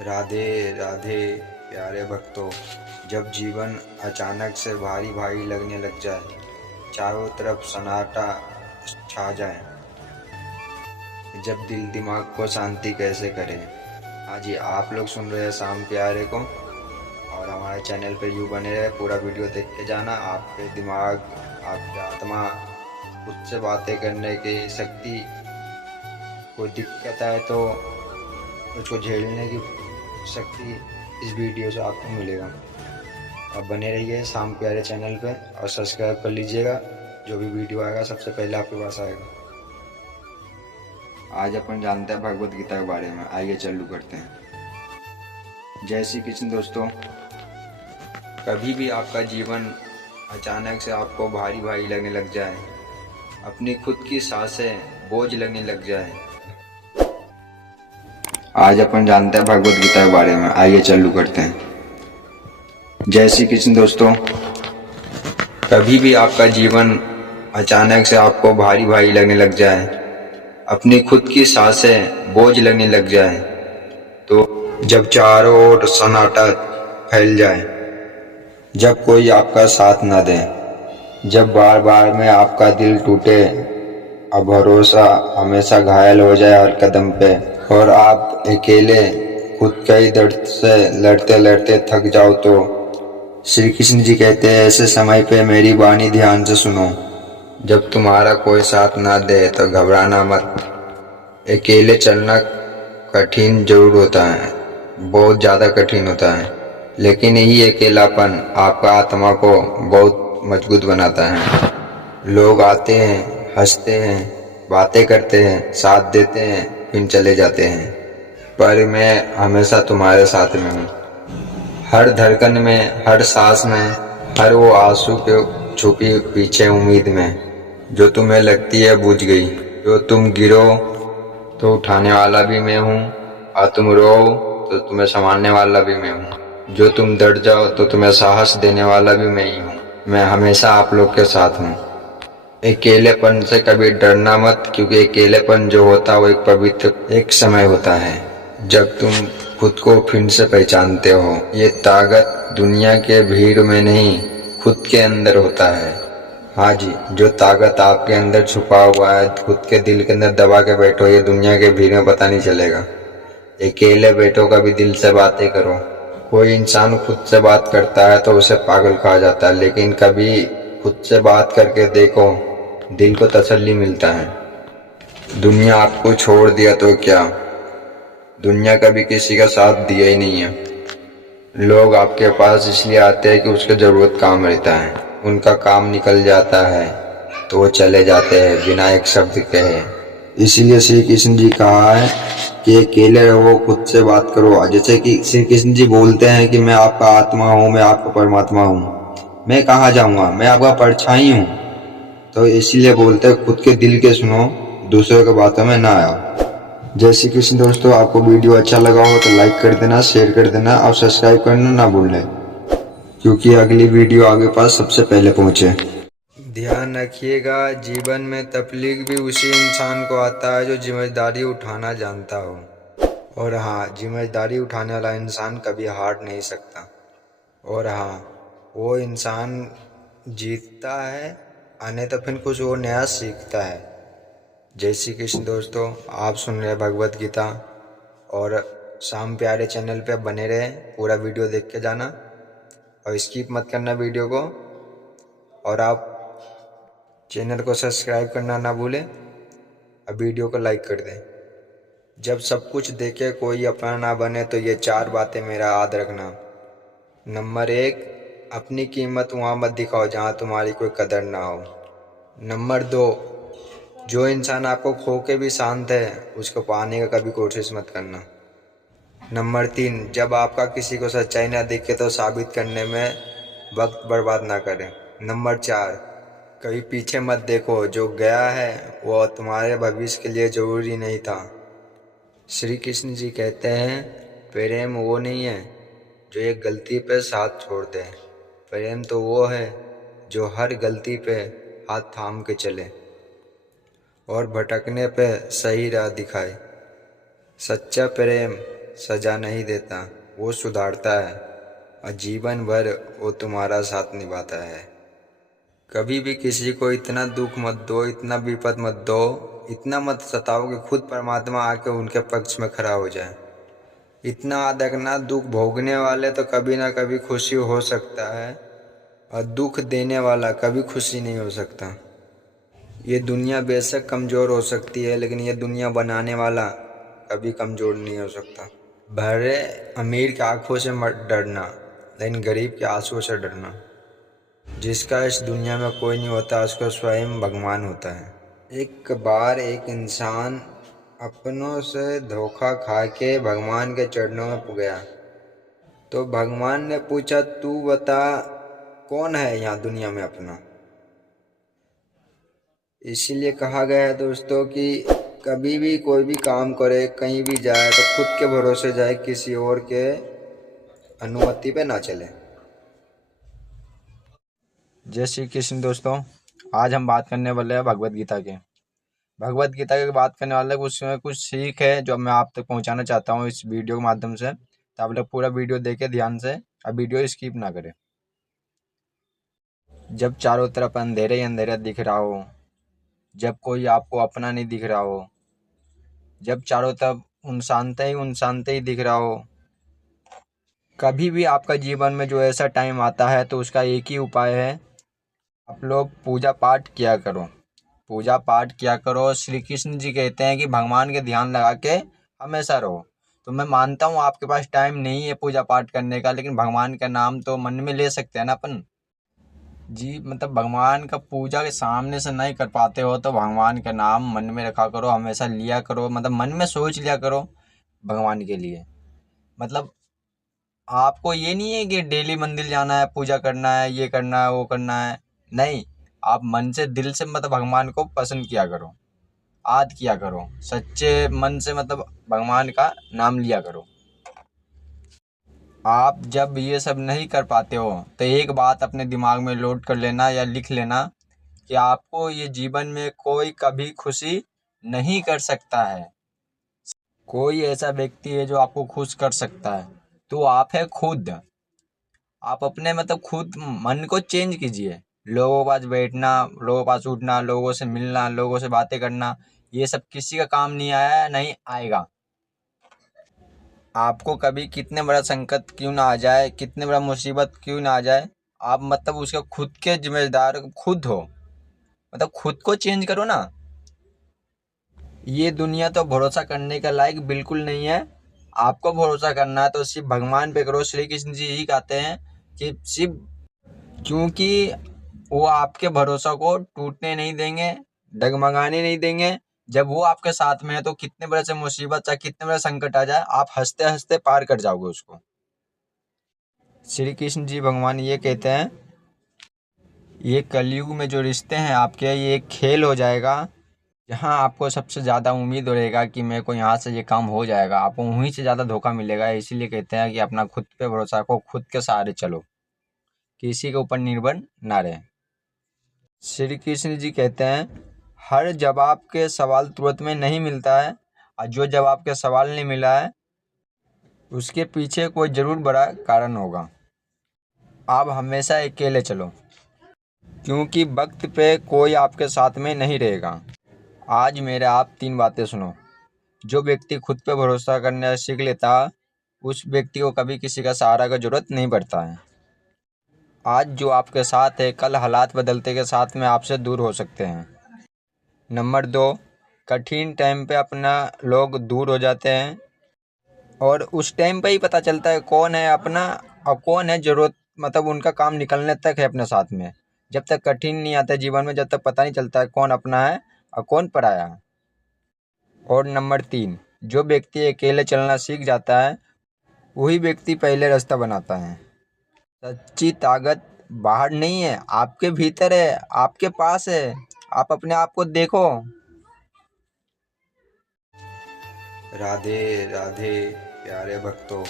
राधे राधे प्यारे भक्तों। जब जीवन अचानक से भारी भारी लगने लग जाए, चारों तरफ सन्नाटा छा जाए, जब दिल दिमाग को शांति कैसे करें। हाँ जी, आप लोग सुन रहे हैं शाम प्यारे को, और हमारे चैनल पे यूँ बने रहे, पूरा वीडियो देख के जाना। आपके दिमाग, आपकी आत्मा खुद से बातें करने की शक्ति, कोई दिक्कत आए तो उसको झेलने की शक्ति इस वीडियो से आपको मिलेगा। अब बने रहिए शाम प्यारे चैनल पे और सब्सक्राइब कर लीजिएगा। जो भी वीडियो आएगा सबसे पहले आपके पास आएगा। आज अपन जानते हैं भगवत गीता के बारे में। आइए चालू करते हैं। जय श्री कृष्ण दोस्तों। कभी भी आपका जीवन अचानक से आपको भारी भारी लगने लग जाए, अपनी खुद की सांसें बोझ लगने लग जाए, आज अपन जानते हैं भगवत गीता के बारे में। आइए चालू करते हैं। जय श्री कृष्ण दोस्तों। कभी भी आपका जीवन अचानक से आपको भारी भारी लगने लग जाए, अपनी खुद की सांसें बोझ लगने लग जाए, तो जब चारों ओर सन्नाटा फैल जाए, जब कोई आपका साथ न दे, जब बार बार में आपका दिल टूटे और भरोसा हमेशा घायल हो जाए हर कदम पे, और आप अकेले खुद के ही दर्द से लड़ते लड़ते थक जाओ, तो श्री कृष्ण जी कहते हैं ऐसे समय पे मेरी वाणी ध्यान से सुनो। जब तुम्हारा कोई साथ ना दे तो घबराना मत। अकेले चलना कठिन जरूर होता है, बहुत ज़्यादा कठिन होता है, लेकिन यही अकेलापन आपका आत्मा को बहुत मजबूत बनाता है। लोग आते हैं, हंसते हैं, बातें करते हैं, साथ देते हैं, फिर चले जाते हैं, पर मैं हमेशा तुम्हारे साथ में हूँ। हर धड़कन में, हर सांस में, हर वो आंसू के छुपी पीछे उम्मीद में, जो तुम्हें लगती है बुझ गई। जो तुम गिरो तो उठाने वाला भी मैं हूँ, और तुम रो तो तुम्हें संभालने वाला भी मैं हूँ। जो तुम डर जाओ तो तुम्हें साहस देने वाला भी मैं ही हूँ। मैं हमेशा आप लोग के साथ हूँ। अकेलेपन से कभी डरना मत, क्योंकि अकेलेपन जो होता है वो एक पवित्र एक समय होता है, जब तुम खुद को फिर से पहचानते हो। ये ताकत दुनिया के भीड़ में नहीं, खुद के अंदर होता है। हाँ जी, जो ताकत आपके अंदर छुपा हुआ है, खुद के दिल के अंदर दबा के बैठो, ये दुनिया के भीड़ में पता नहीं चलेगा। अकेले बैठो, कभी दिल से बातें करो। कोई इंसान खुद से बात करता है तो उसे पागल कहा जाता है, लेकिन कभी खुद से बात करके देखो, दिल को तसल्ली मिलता है। दुनिया आपको छोड़ दिया तो क्या, दुनिया कभी किसी का साथ दिया ही नहीं है। लोग आपके पास इसलिए आते हैं कि उसके ज़रूरत काम रहता है, उनका काम निकल जाता है तो वो चले जाते हैं बिना एक शब्द कहे। इसीलिए श्री कृष्ण जी कहा है कि अकेले रहो, खुद से बात करो। जैसे कि श्री कृष्ण जी बोलते हैं कि मैं आपका आत्मा हूँ, मैं आपका परमात्मा हूँ, मैं कहाँ जाऊँगा, मैं आपका परछाई हूँ। तो इसीलिए बोलते हैं खुद के दिल के सुनो, दूसरों के बातों में ना आओ। जय श्री कृष्ण दोस्तों। आपको वीडियो अच्छा लगा हो तो लाइक कर देना, शेयर कर देना और सब्सक्राइब करना ना भूलें, क्योंकि अगली वीडियो आगे पास सबसे पहले पहुंचे। ध्यान रखिएगा, जीवन में तकलीफ भी उसी इंसान को आता है जो जिम्मेदारी उठाना जानता हो। और हाँ, जिम्मेदारी उठाने वाला इंसान कभी हार नहीं सकता। और हाँ, वो इंसान जीतता है, आने तो फिर कुछ वो नया सीखता है। जय श्री कृष्ण दोस्तों। आप सुन रहे भगवत गीता, और शाम प्यारे चैनल पे बने रहे, पूरा वीडियो देख के जाना और स्किप मत करना वीडियो को, और आप चैनल को सब्सक्राइब करना ना भूलें और वीडियो को लाइक कर दें। जब सब कुछ देखे कोई अपना ना बने तो ये 4 बातें मेरा याद रखना। नंबर 1, अपनी कीमत वहाँ मत दिखाओ जहाँ तुम्हारी कोई कदर ना हो। नंबर 2, जो इंसान आपको खो के भी शांत है, उसको पाने का कभी कोशिश मत करना। नंबर 3, जब आपका किसी को सच्चाई ना दिखे तो साबित करने में वक्त बर्बाद ना करें। नंबर 4, कभी पीछे मत देखो, जो गया है वो तुम्हारे भविष्य के लिए ज़रूरी नहीं था। श्री कृष्ण जी कहते हैं प्रेम वो नहीं है जो एक गलती पे साथ छोड़ दे, प्रेम तो वो है जो हर गलती पे हाथ थाम के चले और भटकने पे सही राह दिखाए। सच्चा प्रेम सजा नहीं देता, वो सुधारता है और जीवन भर वो तुम्हारा साथ निभाता है। कभी भी किसी को इतना दुख मत दो, इतना विपद मत दो, इतना मत सताओ कि खुद परमात्मा आके उनके पक्ष में खड़ा हो जाए। इतना देखना, दुख भोगने वाले तो कभी ना कभी खुशी हो सकता है और दुख देने वाला कभी खुशी नहीं हो सकता। ये दुनिया बेशक कमज़ोर हो सकती है, लेकिन ये दुनिया बनाने वाला कभी कमज़ोर नहीं हो सकता। भले अमीर की आंखों से मत डरना, लेकिन गरीब के आंसुओं से डरना। जिसका इस दुनिया में कोई नहीं होता, उसका स्वयं भगवान होता है। एक बार एक इंसान अपनों से धोखा खा के भगवान के चरणों में गया, तो भगवान ने पूछा, तू बता कौन है यहाँ दुनिया में अपना। इसीलिए कहा गया है दोस्तों कि कभी भी कोई भी काम करे, कहीं भी जाए, तो खुद के भरोसे जाए, किसी और के अनुमति पे ना चले। जय श्री कृष्ण दोस्तों, आज हम बात करने वाले हैं भगवत गीता की बात करने वाले हैं। उसमें कुछ सीख है जो मैं आप तक पहुंचाना चाहता हूं इस वीडियो के माध्यम से। तो आप लोग पूरा वीडियो देखें ध्यान से, अब वीडियो स्किप ना करें। जब चारों तरफ अंधेरे ही अंधेरा दिख रहा हो, जब कोई आपको अपना नहीं दिख रहा हो, जब चारों तरफ उनशानते ही दिख रहा हो, कभी भी आपका जीवन में जो ऐसा टाइम आता है तो उसका एक ही उपाय है, आप लोग पूजा पाठ किया करो। श्री कृष्ण जी कहते हैं कि भगवान के ध्यान लगा के हमेशा रहो। तो मैं मानता हूँ आपके पास टाइम नहीं है पूजा पाठ करने का, लेकिन भगवान का नाम तो मन में ले सकते हैं ना अपन जी। मतलब भगवान का पूजा के सामने से नहीं कर पाते हो तो भगवान का नाम मन में रखा करो, हमेशा लिया करो, मतलब मन में सोच लिया करो भगवान के लिए। मतलब आपको ये नहीं है कि डेली मंदिर जाना है, पूजा करना है, ये करना है, वो करना है, नहीं। आप मन से, दिल से मतलब भगवान को पसंद किया करो, याद किया करो, सच्चे मन से मतलब भगवान का नाम लिया करो। आप जब ये सब नहीं कर पाते हो तो एक बात अपने दिमाग में लोड कर लेना या लिख लेना कि आपको ये जीवन में कोई कभी खुशी नहीं कर सकता है। कोई ऐसा व्यक्ति है जो आपको खुश कर सकता है तो आप है खुद। आप अपने मतलब खुद मन को चेंज कीजिए। लोगों के पास बैठना, लोगों के पास उठना, लोगों से मिलना, लोगों से बातें करना, ये सब किसी का काम नहीं आया, नहीं आएगा। आपको कभी कितने बड़ा संकट क्यों ना आ जाए, कितने बड़ा मुसीबत क्यों ना आ जाए, आप मतलब उसके खुद के जिम्मेदार खुद हो। मतलब खुद को चेंज करो ना। ये दुनिया तो भरोसा करने का लायक बिल्कुल नहीं है। आपको भरोसा करना है तो सिर्फ भगवान पे करो। श्री कृष्ण जी यही कहते हैं कि सिर्फ, क्योंकि वो आपके भरोसा को टूटने नहीं देंगे, डगमगाने नहीं देंगे। जब वो आपके साथ में है तो कितने बड़े से मुसीबत चाहे कितने बड़े संकट आ जाए, आप हंसते हंसते पार कर जाओगे उसको। श्री कृष्ण जी भगवान ये कहते हैं, ये कलयुग में जो रिश्ते हैं आपके, ये एक खेल हो जाएगा। जहाँ आपको सबसे ज़्यादा उम्मीद रहेगा कि मेरे को यहाँ से ये काम हो जाएगा, आपको वहीं से ज़्यादा धोखा मिलेगा। इसीलिए कहते हैं कि अपना खुद पे भरोसा रखो, खुद के सहारे चलो, किसी के ऊपर निर्भर ना रहे। श्री कृष्ण जी कहते हैं, हर जवाब के सवाल तुरंत में नहीं मिलता है, और जो जवाब के सवाल नहीं मिला है उसके पीछे कोई ज़रूर बड़ा कारण होगा। आप हमेशा अकेले चलो, क्योंकि वक्त पे कोई आपके साथ में नहीं रहेगा। आज मेरे आप 3 बातें सुनो। जो व्यक्ति खुद पे भरोसा करना सीख लेता, उस व्यक्ति को कभी किसी का सहारा का जरूरत नहीं पड़ता है। आज जो आपके साथ है, कल हालात बदलते के साथ में आपसे दूर हो सकते हैं। नंबर 2, कठिन टाइम पे अपना लोग दूर हो जाते हैं, और उस टाइम पे ही पता चलता है कौन है अपना और कौन है जरूरत, मतलब उनका काम निकलने तक है अपने साथ में। जब तक कठिन नहीं आता जीवन में, जब तक पता नहीं चलता है कौन अपना है और कौन पराया है। और नंबर 3, जो व्यक्ति अकेले चलना सीख जाता है, वही व्यक्ति पहले रास्ता बनाता है। सच्ची ताकत बाहर नहीं है, आपके भीतर है, आपके पास है। आप अपने आप को देखो। राधे राधे प्यारे भक्तों,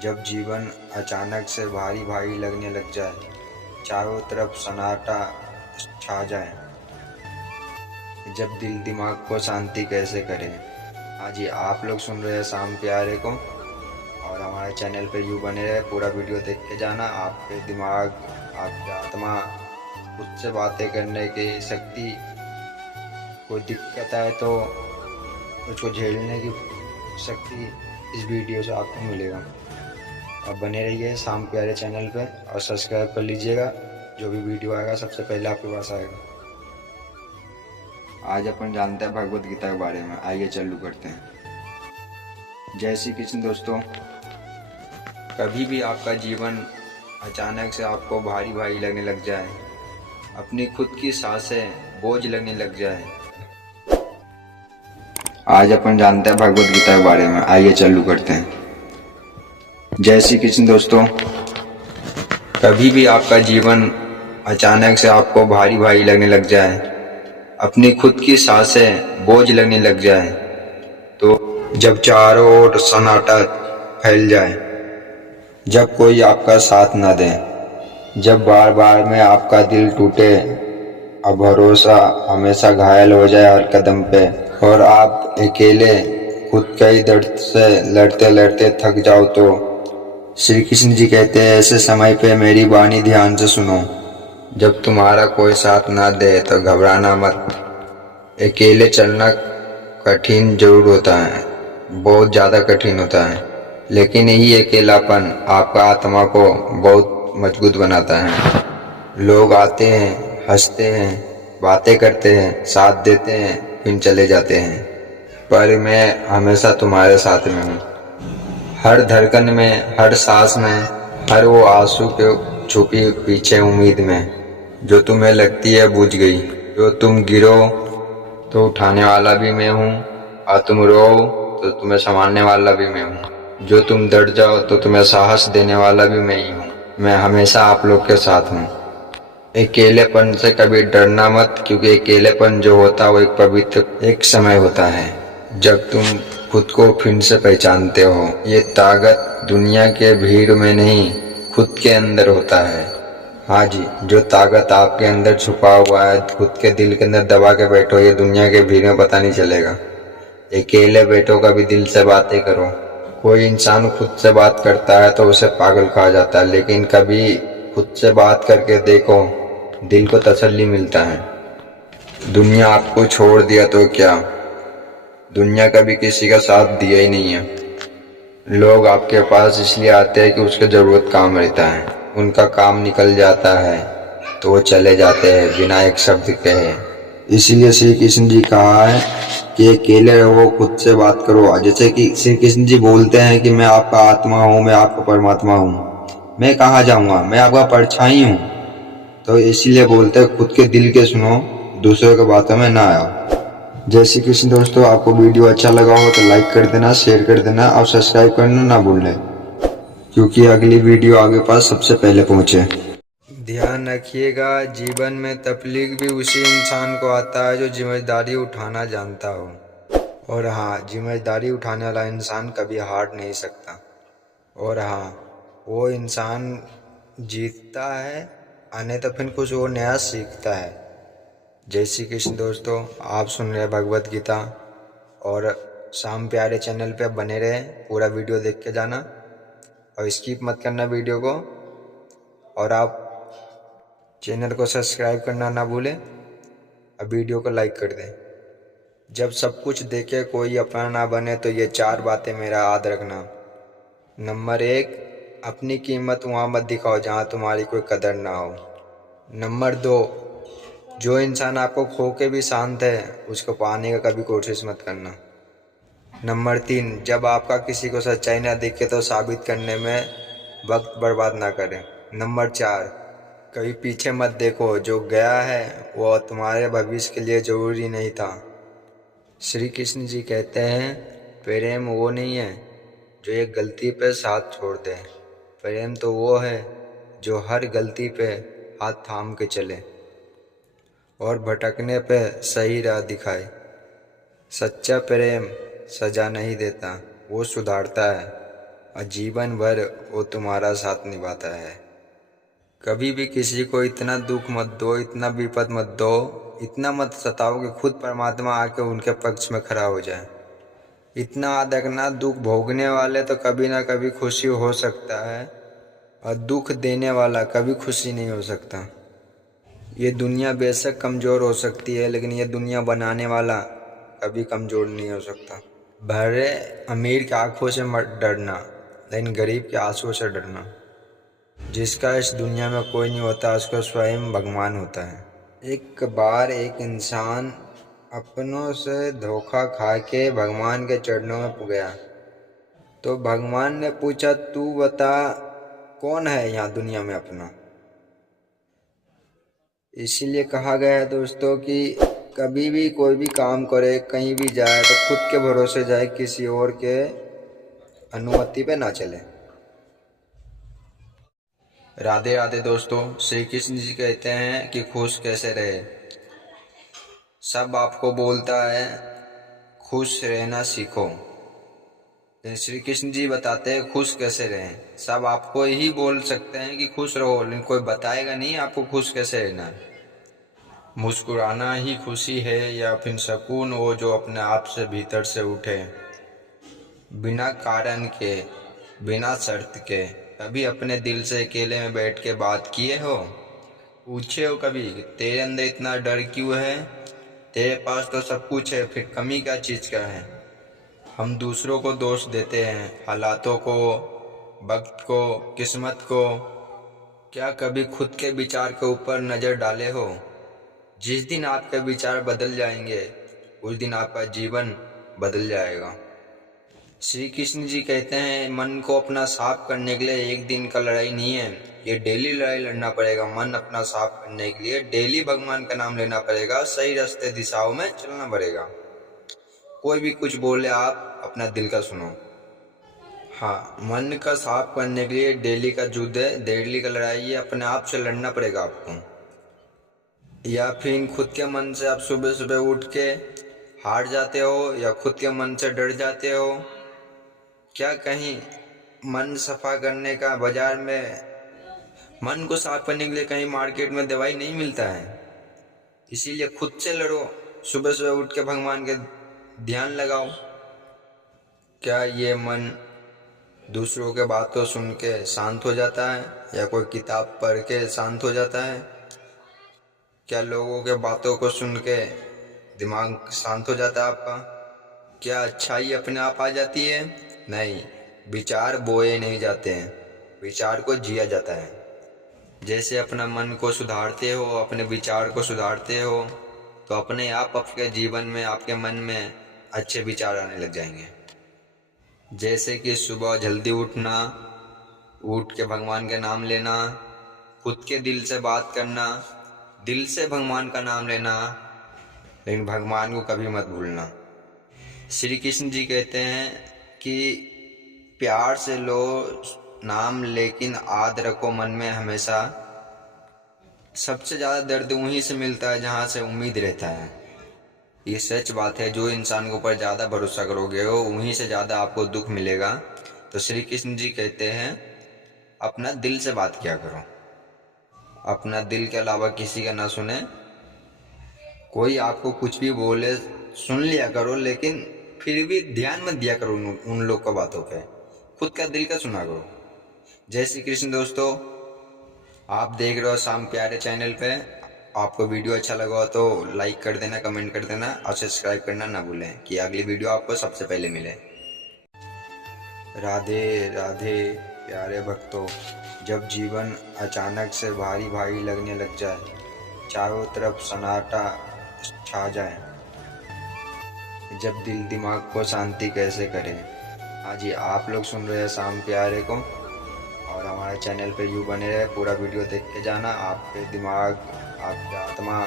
जब जीवन अचानक से भारी भारी लगने लग जाए, चारों तरफ सन्नाटा छा जाए, जब दिल दिमाग को शांति कैसे करें। हाँ जी, आप लोग सुन रहे हैं शाम प्यारे को। और हमारे चैनल पे यूँ बने रहे, पूरा वीडियो देख के जाना। आपके दिमाग, आपकी आत्मा, खुद से बातें करने की शक्ति, कोई दिक्कत आए तो उसको झेलने की शक्ति इस वीडियो से आपको मिलेगा। अब बने रहिए शाम प्यारे चैनल पे और सब्सक्राइब कर लीजिएगा। जो भी वीडियो आएगा सबसे पहले आपके पास आएगा। आज अपन जानते हैं भगवत गीता के बारे में। आइए चालू करते हैं। जय श्री कृष्ण दोस्तों। कभी भी आपका जीवन अचानक से आपको भारी भारी लगने लग जाए, अपनी खुद की सांसें बोझ लगने लग जाए, आज अपन जानते हैं भगवत गीता के बारे में। आइए चालू करते हैं। जय श्री कृष्ण दोस्तों। कभी भी आपका जीवन अचानक से आपको भारी भारी लगने लग जाए, अपनी खुद की सांसें बोझ लगने लग जाए, तो जब चारों ओर सन्नाटा फैल जाए, जब कोई आपका साथ न दे, जब बार बार में आपका दिल टूटे और भरोसा हमेशा घायल हो जाए हर कदम पे, और आप अकेले खुद के ही दर्द से लड़ते लड़ते थक जाओ, तो श्री कृष्ण जी कहते हैं ऐसे समय पे मेरी वाणी ध्यान से सुनो। जब तुम्हारा कोई साथ ना दे तो घबराना मत। अकेले चलना कठिन जरूर होता है, बहुत ज़्यादा कठिन होता है, लेकिन यही अकेलापन आपका आत्मा को बहुत मजबूत बनाता है। लोग आते हैं, हंसते हैं, बातें करते हैं, साथ देते हैं, फिर चले जाते हैं, पर मैं हमेशा तुम्हारे साथ में हूँ। हर धड़कन में, हर सांस में, हर वो आंसू के छुपी पीछे उम्मीद में, जो तुम्हें लगती है बुझ गई। जो तुम गिरो तो उठाने वाला भी मैं हूँ, और तुम रो तो तुम्हें संभालने वाला भी मैं हूँ। जो तुम डर जाओ तो तुम्हें साहस देने वाला भी मैं ही हूँ। मैं हमेशा आप लोग के साथ हूँ। अकेलेपन से कभी डरना मत, क्योंकि अकेलेपन जो होता है वो एक पवित्र एक समय होता है जब तुम खुद को फिर से पहचानते हो। ये ताकत दुनिया के भीड़ में नहीं, खुद के अंदर होता है। हाँ जी, जो ताकत आपके अंदर छुपा हुआ है, खुद के दिल के अंदर दबा के बैठो, ये दुनिया के भीड़ में पता नहीं चलेगा। अकेले बैठो, कभी दिल से बातें करो। कोई इंसान खुद से बात करता है तो उसे पागल कहा जाता है, लेकिन कभी खुद से बात करके देखो, दिल को तसल्ली मिलता है। दुनिया आपको छोड़ दिया तो क्या, दुनिया कभी किसी का साथ दिया ही नहीं है। लोग आपके पास इसलिए आते हैं कि उसके ज़रूरत काम रहता है, उनका काम निकल जाता है तो वो चले जाते हैं बिना एक शब्द कहे। इसीलिए श्री कृष्ण जी कहा है कि अकेले रहो, खुद से बात करो। जैसे कि श्री कृष्ण जी बोलते हैं कि मैं आपका आत्मा हूँ, मैं आपका परमात्मा हूँ, मैं कहाँ जाऊँगा, मैं आपका परछाई हूँ। तो इसीलिए बोलते हैं खुद के दिल के सुनो, दूसरों के बातों में ना आओ। जय श्री कृष्ण दोस्तों। आपको वीडियो अच्छा लगा हो तो लाइक कर देना, शेयर कर देना और सब्सक्राइब करना ना भूलें, क्योंकि अगली वीडियो आगे पास सबसे पहले पहुंचे। ध्यान रखिएगा, जीवन में तकलीफ भी उसी इंसान को आता है जो जिम्मेदारी उठाना जानता हो। और हाँ, जिम्मेदारी उठाने वाला इंसान कभी हार नहीं सकता। और हाँ, वो इंसान जीतता है, आने तो फिर कुछ वो नया सीखता है। जय श्री कृष्ण दोस्तों। आप सुन रहे हैं भगवत गीता, और शाम प्यारे चैनल पे बने रहे, पूरा वीडियो देख के जाना और स्किप मत करना वीडियो को, और आप चैनल को सब्सक्राइब करना ना भूलें और वीडियो को लाइक कर दें। जब सब कुछ देखे कोई अपना ना बने तो ये 4 बातें मेरा याद रखना। नंबर 1, अपनी कीमत वहाँ मत दिखाओ जहाँ तुम्हारी कोई कदर ना हो। नंबर 2, जो इंसान आपको खो के भी शांत है उसको पाने का कभी कोशिश मत करना। नंबर 3, जब आपका किसी को सच्चाई ना दिखे तो साबित करने में वक्त बर्बाद ना करें। नंबर 4, कभी पीछे मत देखो, जो गया है वो तुम्हारे भविष्य के लिए ज़रूरी नहीं था। श्री कृष्ण जी कहते हैं प्रेम वो नहीं है जो एक गलती पे साथ छोड़ दे, प्रेम तो वो है जो हर गलती पे हाथ थाम के चले और भटकने पे सही राह दिखाए। सच्चा प्रेम सजा नहीं देता, वो सुधारता है और जीवन भर वो तुम्हारा साथ निभाता है। कभी भी किसी को इतना दुख मत दो, इतना विपद मत दो, इतना मत सताओ कि खुद परमात्मा आके उनके पक्ष में खड़ा हो जाए। इतना देखना, दुख भोगने वाले तो कभी ना कभी खुशी हो सकता है, और दुख देने वाला कभी खुशी नहीं हो सकता। ये दुनिया बेशक कमज़ोर हो सकती है, लेकिन ये दुनिया बनाने वाला कभी कमज़ोर नहीं हो सकता। भले अमीर की आंखों से मत डरना, लेकिन गरीब के आंसुओं से डरना। जिसका इस दुनिया में कोई नहीं होता, उसका स्वयं भगवान होता है। एक बार एक इंसान अपनों से धोखा खा के भगवान के चरणों में गया, तो भगवान ने पूछा, तू बता कौन है यहाँ दुनिया में अपना। इसीलिए कहा गया है दोस्तों कि कभी भी कोई भी काम करे, कहीं भी जाए, तो खुद के भरोसे जाए, किसी और के अनुमति पे ना चले। राधे राधे दोस्तों। श्री कृष्ण जी कहते हैं कि खुश कैसे रहे। सब आपको बोलता है खुश रहना सीखो, लेकिन श्री कृष्ण जी बताते हैं खुश कैसे रहें। सब आपको ही बोल सकते हैं कि खुश रहो, लेकिन कोई बताएगा नहीं आपको खुश कैसे रहना है। मुस्कुराना ही खुशी है, या फिर सुकून वो जो अपने आप से भीतर से उठे, बिना कारण के, बिना शर्त के। कभी अपने दिल से अकेले में बैठ के बात किए हो? पूछे हो कभी तेरे अंदर इतना डर क्यों है? तेरे पास तो सब कुछ है, फिर कमी क्या चीज़ का है? हम दूसरों को दोष देते हैं, हालातों को, वक्त को, किस्मत को। क्या कभी खुद के विचार के ऊपर नज़र डाले हो? जिस दिन आपके विचार बदल जाएंगे, उस दिन आपका जीवन बदल जाएगा। श्री कृष्ण जी कहते हैं मन को अपना साफ करने के लिए एक दिन का लड़ाई नहीं है, ये डेली लड़ाई लड़ना पड़ेगा। मन अपना साफ करने के लिए डेली भगवान का नाम लेना पड़ेगा, सही रास्ते दिशाओं में चलना पड़ेगा। कोई भी कुछ बोले, आप अपना दिल का सुनो। हाँ, मन का साफ करने के लिए डेली का युद्ध है, डेली का लड़ाई है, अपने आप से लड़ना पड़ेगा आपको। या फिर खुद के मन से आप सुबह सुबह उठ के हार जाते हो, या खुद के मन से डर जाते हो? क्या कहीं मन सफा करने का बाजार में, मन को साफ करने के लिए कहीं मार्केट में दवाई नहीं मिलता है? इसीलिए खुद से लड़ो, सुबह सुबह उठ के भगवान के ध्यान लगाओ। क्या ये मन दूसरों के बातों सुन के शांत हो जाता है, या कोई किताब पढ़ के शांत हो जाता है? क्या लोगों के बातों को सुन के दिमाग शांत हो जाता है आपका? क्या अच्छाई अपने आप आ जाती है? नहीं, विचार बोए नहीं जाते हैं, विचार को जिया जाता है। जैसे अपना मन को सुधारते हो, अपने विचार को सुधारते हो, तो अपने आप आपके जीवन में, आपके मन में अच्छे विचार आने लग जाएंगे। जैसे कि सुबह जल्दी उठना, उठ के भगवान के नाम लेना, खुद के दिल से बात करना, दिल से भगवान का नाम लेना, लेकिन भगवान को कभी मत भूलना। श्री कृष्ण जी कहते हैं कि प्यार से लो नाम, लेकिन आद रखो मन में हमेशा। सबसे ज़्यादा दर्द वहीं से मिलता है जहाँ से उम्मीद रहता है। ये सच बात है, जो इंसान के ऊपर ज़्यादा भरोसा करोगे हो, वहीं से ज़्यादा आपको दुख मिलेगा। तो श्री कृष्ण जी कहते हैं अपना दिल से बात किया करो, अपना दिल के अलावा किसी का ना सुने। कोई आपको कुछ भी बोले सुन लिया करो, लेकिन फिर भी ध्यान मत दिया करो उन लोग का बातों पे, खुद का दिल का सुना करो। जय श्री कृष्ण दोस्तों, आप देख रहे हो शाम प्यारे चैनल पे। आपको वीडियो अच्छा लगा हो तो लाइक कर देना, कमेंट कर देना, और सब्सक्राइब करना ना भूलें कि अगली वीडियो आपको सबसे पहले मिले। राधे राधे प्यारे भक्तों। जब जीवन अचानक से भारी भारी लगने लग जाए, चारों तरफ सन्नाटा छा जाए, जब दिल दिमाग को शांति कैसे करें। हाँ जी, आप लोग सुन रहे हैं शाम प्यारे को, और हमारे चैनल पे यूँ बने रहे, पूरा वीडियो देख के जाना। आपके दिमाग, आपकी आत्मा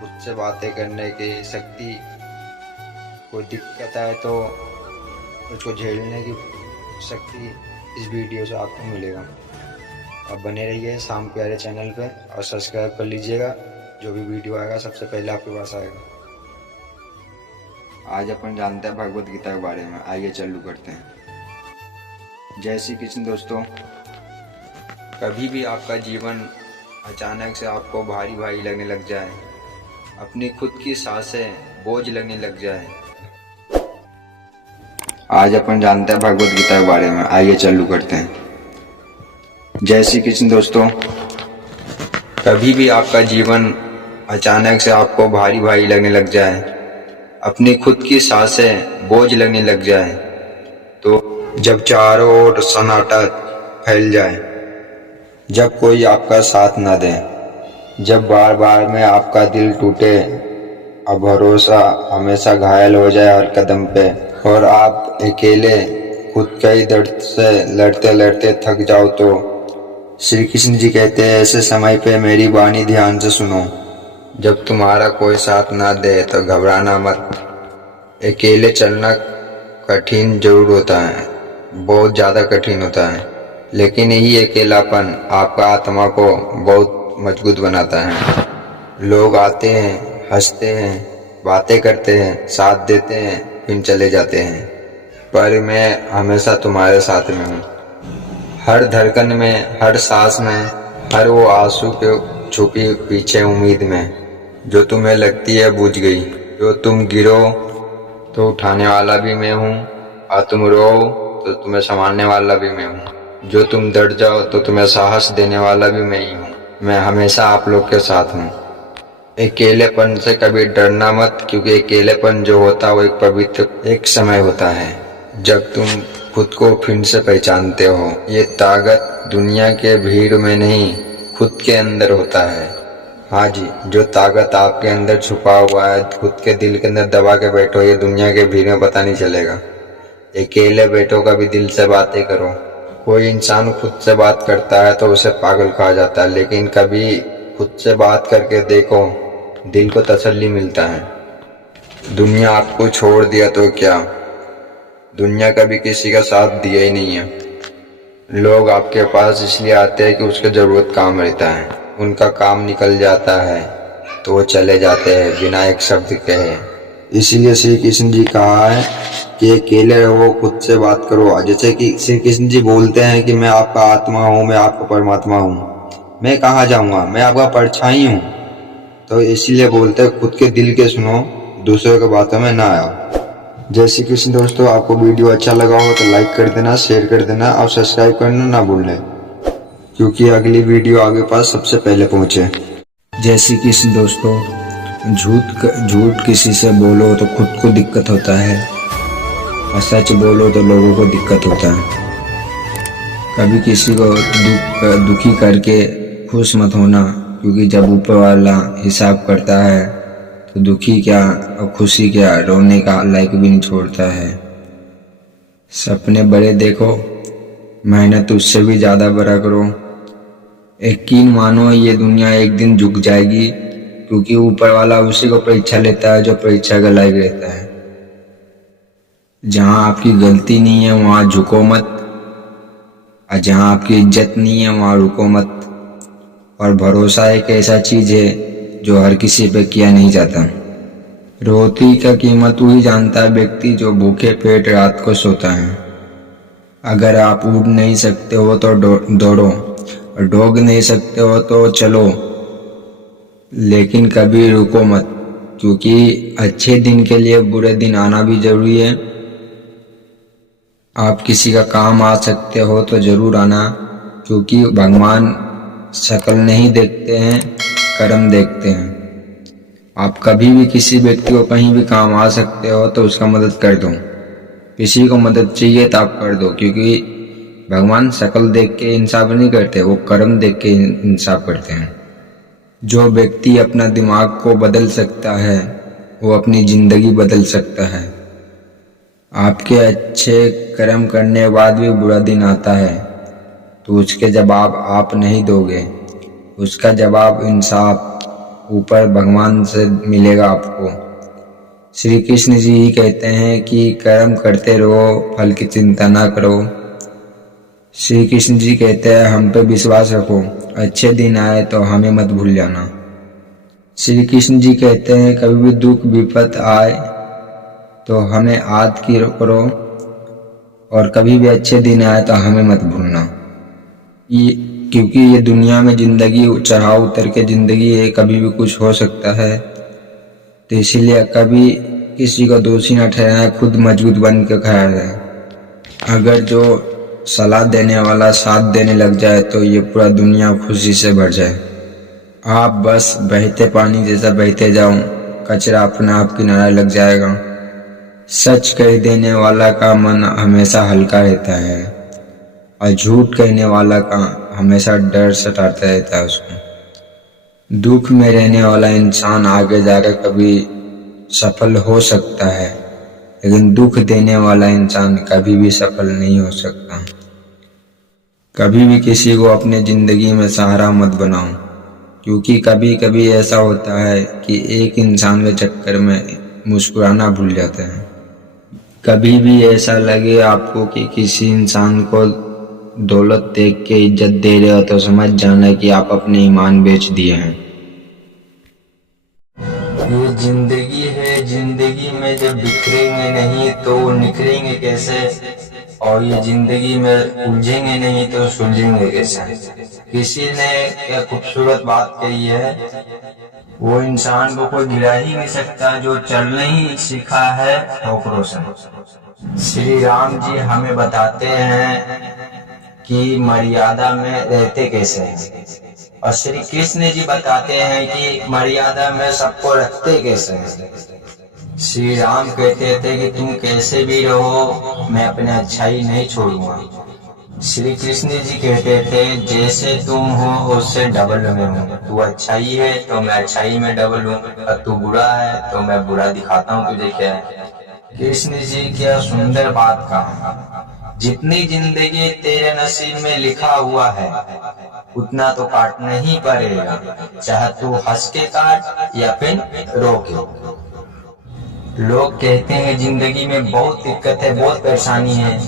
खुद से बातें करने की शक्ति, कोई दिक्कत आए तो उसको झेलने की शक्ति इस वीडियो से आपको मिलेगा। अब बने रहिए शाम प्यारे चैनल पे, और सब्सक्राइब कर लीजिएगा। जो भी वीडियो आएगा सबसे पहले आपके पास आएगा। आज अपन जानते हैं भगवत गीता के बारे में, आइए चालू करते हैं। जय श्री कृष्ण दोस्तों। कभी भी आपका जीवन अचानक से आपको भारी भारी लगने लग जाए, अपनी खुद की सांसें बोझ लगने लग जाए, आज अपन जानते हैं भगवत गीता के बारे में। आइए चालू करते हैं। जय श्री कृष्ण दोस्तों। कभी भी आपका जीवन अचानक से आपको भारी भारी लगने लग जाए, अपनी खुद की सांसें बोझ लगने लग जाए, तो जब चारों ओर सन्नाटा फैल जाए, जब कोई आपका साथ न दे, जब बार बार में आपका दिल टूटे और भरोसा हमेशा घायल हो जाए हर कदम पे, और आप अकेले खुद के ही दर्द से लड़ते लड़ते थक जाओ, तो श्री कृष्ण जी कहते हैं ऐसे समय पे मेरी वाणी ध्यान से सुनो। जब तुम्हारा कोई साथ ना दे तो घबराना मत। अकेले चलना कठिन जरूर होता है, बहुत ज़्यादा कठिन होता है, लेकिन यही अकेलापन आपका आत्मा को बहुत मजबूत बनाता है। लोग आते हैं, हंसते हैं, बातें करते हैं, साथ देते हैं, फिर चले जाते हैं, पर मैं हमेशा तुम्हारे साथ में हूँ। हर धड़कन में, हर सांस में, हर वो आंसू के छुपी पीछे उम्मीद में, जो तुम्हें लगती है बुझ गई। जो तुम गिरो तो उठाने वाला भी मैं हूँ, और तुम रो तो तुम्हें संभालने वाला भी मैं हूँ। जो तुम डर जाओ तो तुम्हें साहस देने वाला भी मैं ही हूँ। मैं हमेशा आप लोग के साथ हूँ। अकेलेपन से कभी डरना मत, क्योंकि अकेलेपन जो होता है वो एक पवित्र एक समय होता है जब तुम खुद को फिर से पहचानते हो। ये ताकत दुनिया के भीड़ में नहीं, खुद के अंदर होता है। हाँ जी, जो ताकत आपके अंदर छुपा हुआ है, खुद के दिल के अंदर दबा के बैठो, ये दुनिया के भीड़ में पता नहीं चलेगा। अकेले बैठो, कभी दिल से बातें करो। कोई इंसान खुद से बात करता है तो उसे पागल कहा जाता है, लेकिन कभी खुद से बात करके देखो, दिल को तसल्ली मिलता है। दुनिया आपको छोड़ दिया तो क्या, दुनिया कभी किसी का साथ दिया ही नहीं है। लोग आपके पास इसलिए आते हैं कि उसके ज़रूरत काम रहता है, उनका काम निकल जाता है तो वो चले जाते हैं बिना एक शब्द कहे। इसीलिए श्री कृष्ण जी कहा है कि अकेले रहो, खुद से बात करो। जैसे कि श्री कृष्ण जी बोलते हैं कि मैं आपका आत्मा हूँ, मैं आपका परमात्मा हूँ, मैं कहाँ जाऊँगा, मैं आपका परछाई हूँ। तो इसीलिए बोलते हैं खुद के दिल के सुनो, दूसरों के बातों में ना आओ। जय श्री कृष्ण दोस्तों। आपको वीडियो अच्छा लगा हो तो लाइक कर देना, शेयर कर देना और सब्सक्राइब करना ना भूलें, क्योंकि अगली वीडियो आगे पास सबसे पहले पहुंचे। जय श्री कृष्ण दोस्तों। झूठ किसी से बोलो तो खुद को दिक्कत होता है, और सच बोलो तो लोगों को दिक्कत होता है। कभी किसी को दुखी करके खुश मत होना, क्योंकि जब ऊपर वाला हिसाब करता है तो दुखी क्या और खुशी क्या, रोने का लायक भी नहीं छोड़ता है। सपने बड़े देखो, मेहनत उससे भी ज़्यादा बड़ा करो। यकीन मानो ये दुनिया एक दिन झुक जाएगी, क्योंकि ऊपर वाला उसी को परीक्षा लेता है जो परीक्षा का लायक रहता है। जहाँ आपकी गलती नहीं है वहाँ झुको मत, और जहाँ आपकी इज्जत नहीं है वहाँ रुको मत। और भरोसा एक ऐसा चीज है जो हर किसी पे किया नहीं जाता। रोटी का कीमत वही जानता है व्यक्ति जो भूखे पेट रात को सोता है। अगर आप उड़ नहीं सकते हो तो दौड़ो, और दौड़ नहीं सकते हो तो चलो, लेकिन कभी रुको मत, क्योंकि अच्छे दिन के लिए बुरे दिन आना भी जरूरी है। आप किसी का काम आ सकते हो तो जरूर आना, क्योंकि भगवान शक्ल नहीं देखते हैं, कर्म देखते हैं। आप कभी भी किसी व्यक्ति को कहीं भी काम आ सकते हो तो उसका मदद कर दो। किसी को मदद चाहिए तो आप कर दो, क्योंकि भगवान शक्ल देख के इंसाफ नहीं करते, वो कर्म देख के इंसाफ करते हैं। जो व्यक्ति अपना दिमाग को बदल सकता है वो अपनी जिंदगी बदल सकता है। आपके अच्छे कर्म करने के बाद भी बुरा दिन आता है तो उसके जवाब आप नहीं दोगे, उसका जवाब इंसाफ ऊपर भगवान से मिलेगा आपको। श्री कृष्ण जी ही कहते हैं कि कर्म करते रहो, फल की चिंता ना करो। श्री कृष्ण जी कहते हैं हम पे विश्वास रखो, अच्छे दिन आए तो हमें मत भूल जाना। श्री कृष्ण जी कहते हैं कभी भी दुख विपत आए तो हमें याद करो, और कभी भी अच्छे दिन आए तो हमें मत भूलना। क्योंकि ये दुनिया में जिंदगी चढ़ाव उतर के जिंदगी है, कभी भी कुछ हो सकता है। तो इसीलिए कभी किसी को दोषी न ठहराए, खुद मजबूत बन के खड़ा रहे। अगर जो सलाह देने वाला साथ देने लग जाए तो ये पूरा दुनिया खुशी से भर जाए। आप बस बहते पानी जैसा बहते जाओ, कचरा अपने आप किनारे लग जाएगा। सच कह देने वाला का मन हमेशा हल्का रहता है और झूठ कहने वाला का हमेशा डर सताता रहता है उसको। दुख में रहने वाला इंसान आगे जाकर कभी सफल हो सकता है, लेकिन दुख देने वाला इंसान कभी भी सफल नहीं हो सकता। कभी भी किसी को अपने जिंदगी में सहारा मत बनाओ, क्योंकि कभी कभी ऐसा होता है कि एक इंसान के चक्कर में मुस्कुराना भूल जाते हैं। कभी भी ऐसा लगे आपको कि किसी इंसान को दौलत देख के इज्जत दे रहे हो तो समझ जाना कि आप अपने ईमान बेच दिए हैं। ये जिंदगी है, जिंदगी में जब बिखरेंगे नहीं तो निखरेंगे कैसे, और ये जिंदगी में उलझेंगे नहीं तो सुलझेंगे कैसे। किसी ने क्या खूबसूरत बात कही है, वो इंसान को कोई गिरा ही नहीं सकता जो चलना ही सीखा है ठोकरों से। श्री राम जी हमें बताते हैं कि मर्यादा में रहते कैसे हैं, और श्री कृष्ण जी बताते हैं कि मर्यादा में सबको रखते कैसे हैं। श्री राम कहते थे कि तुम कैसे भी रहो, मैं अपने अच्छाई नहीं छोड़ूंगा। श्री कृष्ण जी कहते थे जैसे तुम हो उससे डबल में हूँ, तू अच्छाई है तो मैं अच्छाई में डबल हूँ, और तू बुरा है तो मैं बुरा दिखाता हूँ तुझे क्या है। कृष्ण जी क्या सुंदर बात कहा, जितनी जिंदगी तेरे नसीब में लिखा हुआ है उतना तो काटना ही पड़ेगा, चाहे तू हंस के काट या फिर रो के। लोग कहते हैं जिंदगी में बहुत दिक्कत है, बहुत परेशानी है।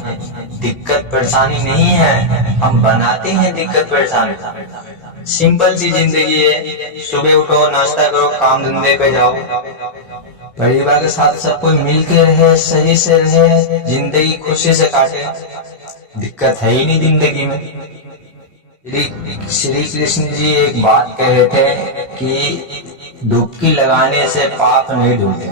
दिक्कत परेशानी नहीं है, हम बनाते हैं दिक्कत परेशानी। सिंपल सी जिंदगी है, सुबह उठो, नाश्ता करो, काम धंधे पे जाओ, परिवार के साथ सब कोई मिलकर रहे, सही से रहे, जिंदगी खुशी से काटे। दिक्कत है ही नहीं जिंदगी में। श्री कृष्ण जी एक बात कह रहे थे कि डुबकी लगाने से पाप नहीं धुलते,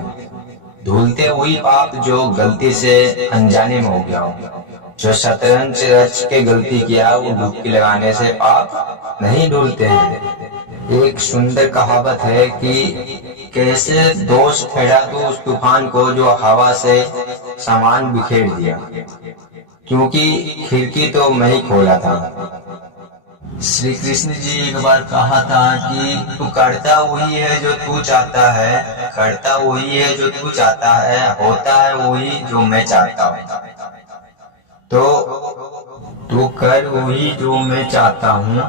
धुलते वही पाप जो गलती से अनजाने में हो गया हो। जो शतरंज रच के गलती किया वो डुबकी लगाने से पाप नहीं धुलते हैं। एक सुंदर कहावत है कि कैसे दोस्त फेरा तू उस तूफान को जो हवा से सामान बिखेर दिया, क्योंकि खिड़की तो मैं ही खोला था। श्री कृष्ण जी एक बार कहा था कि तू करता वही है जो तू चाहता है, करता वही है जो तू चाहता है, होता है वही जो मैं चाहता हूँ। तो तू कर वही जो मैं चाहता हूँ,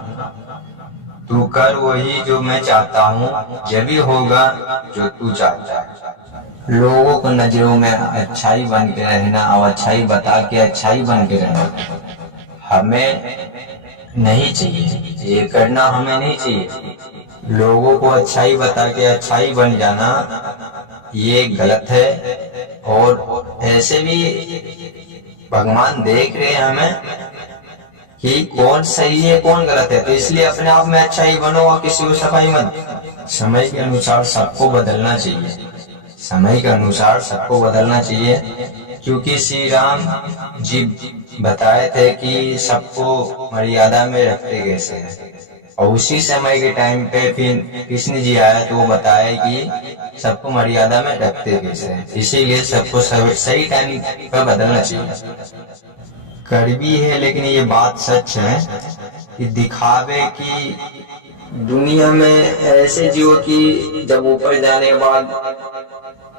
तू कर वही जो मैं चाहता हूँ, जब भी होगा जो तू चाहता है। लोगों को नजरों में अच्छाई बन के रहना और अच्छाई बता के अच्छाई बन के रहना हमें नहीं चाहिए, ये करना हमें नहीं चाहिए। लोगों को अच्छाई बता के अच्छाई बन जाना ये गलत है, और ऐसे भी भगवान देख रहे हैं हमें कि कौन सही है कौन गलत है, तो इसलिए अपने आप में अच्छाई बनो और किसी को सफाई मत। समय के अनुसार सबको बदलना चाहिए, समय के अनुसार सबको बदलना चाहिए, क्योंकि श्री राम जी बताए थे कि सबको मर्यादा में रखते कैसे हैं, और उसी समय के टाइम पे फिर कृष्ण जी आया तो वो बताया कि सबको मर्यादा में रखते कैसे हैं। इसीलिए सबको सही टाइम पर बदलना चाहिए। कड़वी है लेकिन ये बात सच है कि दिखावे की दुनिया में ऐसे जियो कि जब ऊपर जाने के बाद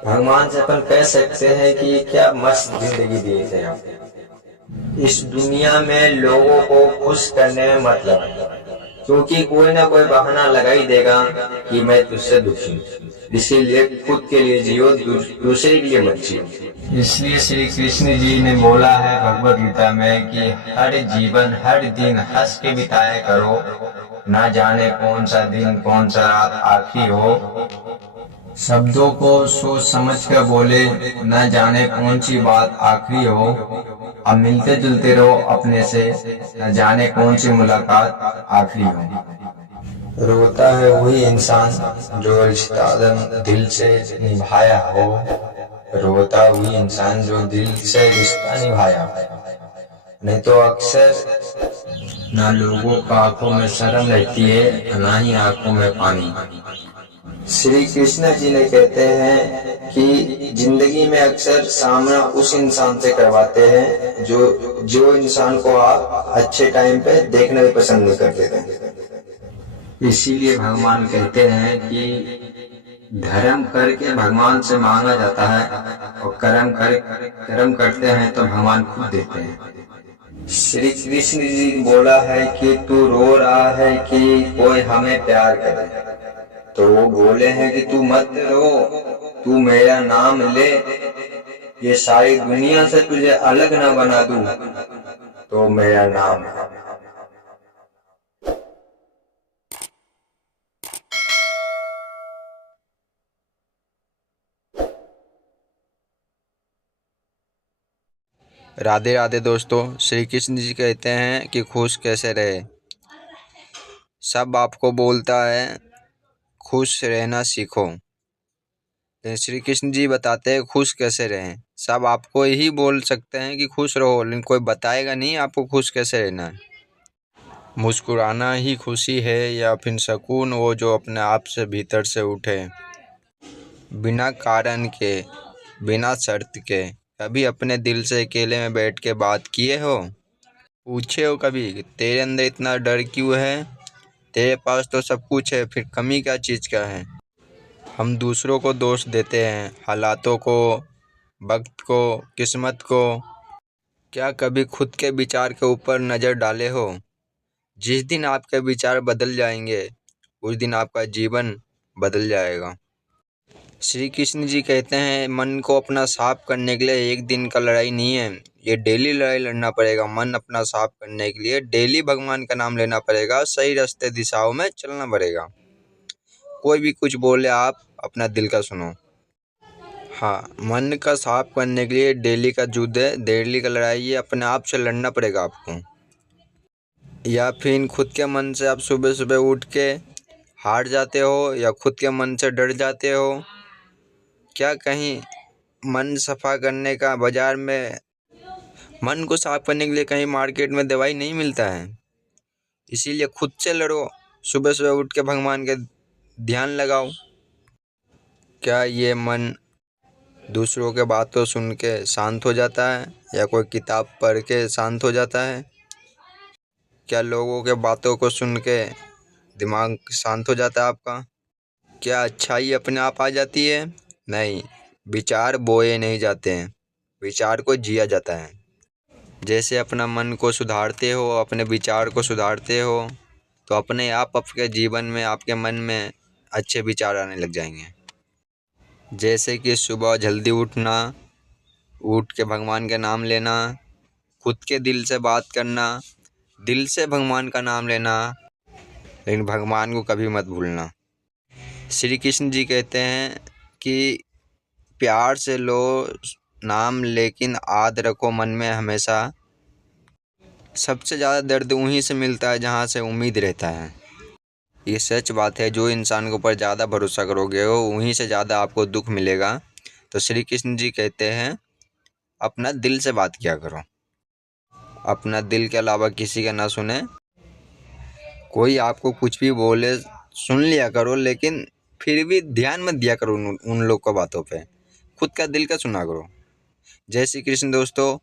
भगवान से अपन कह सकते हैं कि क्या मस्त जिंदगी दी थे आप। इस दुनिया में लोगों को खुश करने में मतलब है, क्योंकि कोई ना कोई बहाना लगा ही देगा कि मैं तुझसे दुखी हूँ, इसीलिए खुद के लिए जियो, दूसरे के लिए मत जियो। इसलिए श्री कृष्ण जी ने बोला है भगवद गीता में कि हर जीवन हर दिन हंस के बिताया करो, ना जाने कौन सा दिन कौन सा रात आखिरी हो। शब्दों को सोच समझ कर बोले, न जाने कौन सी बात आखिरी हो। अब मिलते जुलते रहो अपने से, न जाने कौन सी मुलाकात आखिरी हो। रोता है वही इंसान जो रिश्ता दिल से निभाया हो, रोता हुई इंसान जो दिल से रिश्ता निभाया, नहीं तो अक्सर ना लोगों का आंखों में शर्म रहती है ना ही आंखों में पानी। श्री कृष्ण जी ने कहते हैं कि जिंदगी में अक्सर सामना उस इंसान से करवाते हैं जो इंसान को आप अच्छे टाइम पे देखना भी पसंद नहीं करते थे। इसीलिए भगवान कहते हैं कि धर्म करके भगवान से मांगा जाता है और कर्म करते हैं तो भगवान खुद देते हैं। श्री कृष्ण जी बोला है कि तू रो रहा है कि कोई हमें प्यार करे, तो वो बोले हैं कि तू मत रो, तू मेरा नाम ले, ये सारी दुनिया से तुझे अलग ना बना दूं तो मेरा नाम है। राधे राधे दोस्तों। श्री कृष्ण जी कहते हैं कि खुश कैसे रहे। सब आपको बोलता है खुश रहना सीखो, लेकिन श्री कृष्ण जी बताते हैं खुश कैसे रहें। सब आपको ही बोल सकते हैं कि खुश रहो, लेकिन कोई बताएगा नहीं आपको खुश कैसे रहना है। मुस्कुराना ही खुशी है या फिर सुकून, वो जो अपने आप से भीतर से उठे, बिना कारण के बिना शर्त के। कभी अपने दिल से अकेले में बैठ के बात किए हो? पूछे हो कभी कि तेरे अंदर इतना डर क्यों है? तेरे पास तो सब कुछ है, फिर कमी क्या चीज़ का है? हम दूसरों को दोष देते हैं, हालातों को, वक्त को, किस्मत को। क्या कभी खुद के विचार के ऊपर नज़र डाले हो? जिस दिन आपके विचार बदल जाएंगे उस दिन आपका जीवन बदल जाएगा। श्री कृष्ण जी कहते हैं मन को अपना साफ करने के लिए एक दिन का लड़ाई नहीं है, ये डेली लड़ाई लड़ना पड़ेगा। मन अपना साफ करने के लिए डेली भगवान का नाम लेना पड़ेगा, सही रास्ते दिशाओं में चलना पड़ेगा। कोई भी कुछ बोले आप अपना दिल का सुनो। हाँ, मन का साफ करने के लिए डेली का युद्ध है, डेली का लड़ाई है, अपने आप से लड़ना पड़ेगा आपको। या फिर खुद के मन से आप सुबह सुबह उठ के हार जाते हो या खुद के मन से डर जाते हो? क्या कहीं मन सफ़ा करने का बाज़ार में, मन को साफ करने के लिए कहीं मार्केट में दवाई नहीं मिलता है। इसीलिए खुद से लड़ो, सुबह सुबह उठ के भगवान के ध्यान लगाओ। क्या ये मन दूसरों के बातों सुन के शांत हो जाता है या कोई किताब पढ़ के शांत हो जाता है? क्या लोगों के बातों को सुन के दिमाग शांत हो जाता है आपका? क्या अच्छाई अपने आप आ जाती है? नहीं, विचार बोए नहीं जाते हैं, विचार को जिया जाता है। जैसे अपना मन को सुधारते हो, अपने विचार को सुधारते हो, तो अपने आप आपके जीवन में, आपके मन में अच्छे विचार आने लग जाएंगे। जैसे कि सुबह जल्दी उठना, उठ के भगवान के नाम लेना, खुद के दिल से बात करना, दिल से भगवान का नाम लेना, लेकिन भगवान को कभी मत भूलना। श्री कृष्ण जी कहते हैं कि प्यार से लो नाम, लेकिन आद रखो मन में हमेशा। सबसे ज़्यादा दर्द वहीं से मिलता है जहाँ से उम्मीद रहता है। ये सच बात है, जो इंसान के ऊपर ज़्यादा भरोसा करोगे वो वहीं से ज़्यादा आपको दुख मिलेगा। तो श्री कृष्ण जी कहते हैं अपना दिल से बात किया करो, अपना दिल के अलावा किसी का ना सुने। कोई आपको कुछ भी बोले सुन लिया करो, लेकिन फिर भी ध्यान मत दिया करो उन लोग को बातों पे, खुद का दिल का सुना करो। जय श्री कृष्ण दोस्तों,